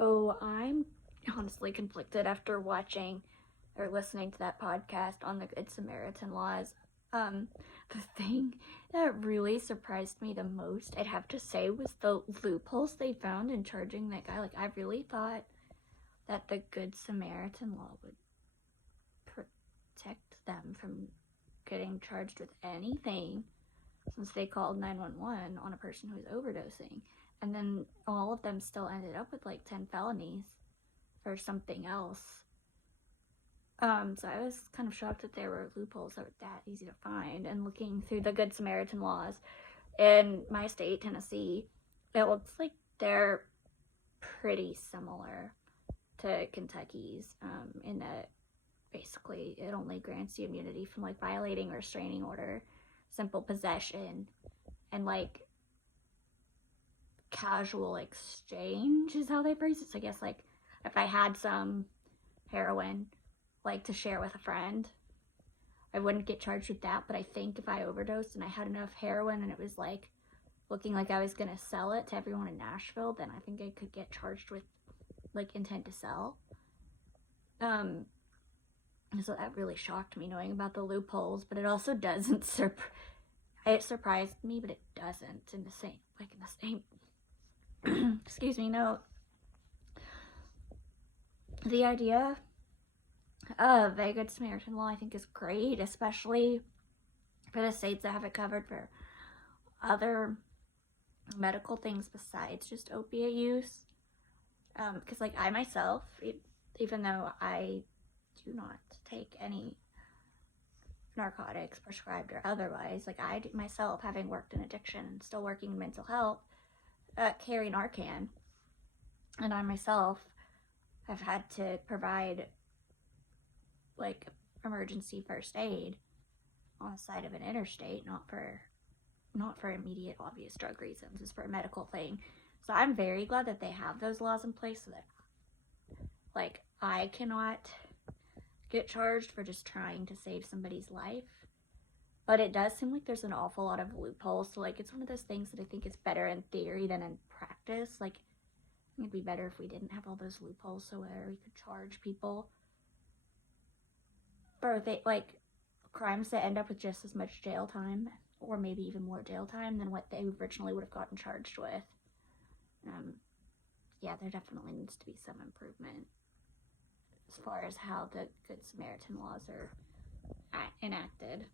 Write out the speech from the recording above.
So I'm honestly conflicted after watching or listening to that podcast on the Good Samaritan laws. Um, the thing that really surprised me the most, I'd have to say, was the loopholes they found in charging that guy. Like, I really thought that the Good Samaritan law would protect them from getting charged with anything since they called 911 on a person who was overdosing. And then all of them still ended up with like 10 felonies for something else. So I was kind of shocked that there were loopholes that were that easy to find. And looking through the Good Samaritan laws in my state, Tennessee, it looks like they're pretty similar to Kentucky's, in that basically it only grants you immunity from like violating a restraining order, simple possession, and like casual exchange is how they phrase it. So I guess like if I had some heroin like to share with a friend, I wouldn't get charged with that. But I think if I overdosed and I had enough heroin and it was like looking like I was gonna sell it to everyone in Nashville, then I think I could get charged with like intent to sell. So that really shocked me knowing about the loopholes, but it also doesn't it surprised me, but it doesn't in the same excuse me, no. The idea of a Good Samaritan law I think is great, especially for the states that have it covered for other medical things besides just opiate use. Because like I myself, even though I do not take any narcotics prescribed or otherwise, like I myself, having worked in addiction and still working in mental health, carry Narcan, and I myself have had to provide like emergency first aid on the side of an interstate, not for immediate obvious drug reasons, it's for a medical thing. So I'm very glad that they have those laws in place so that like I cannot get charged for just trying to save somebody's life. But it does seem like there's an awful lot of loopholes. So like it's one of those things that I think is better in theory than in practice. Like it'd be better if we didn't have all those loopholes so where we could charge people for like crimes that end up with just as much jail time or maybe even more jail time than what they originally would have gotten charged with. Yeah, there definitely needs to be some improvement as far as how the Good Samaritan laws are enacted.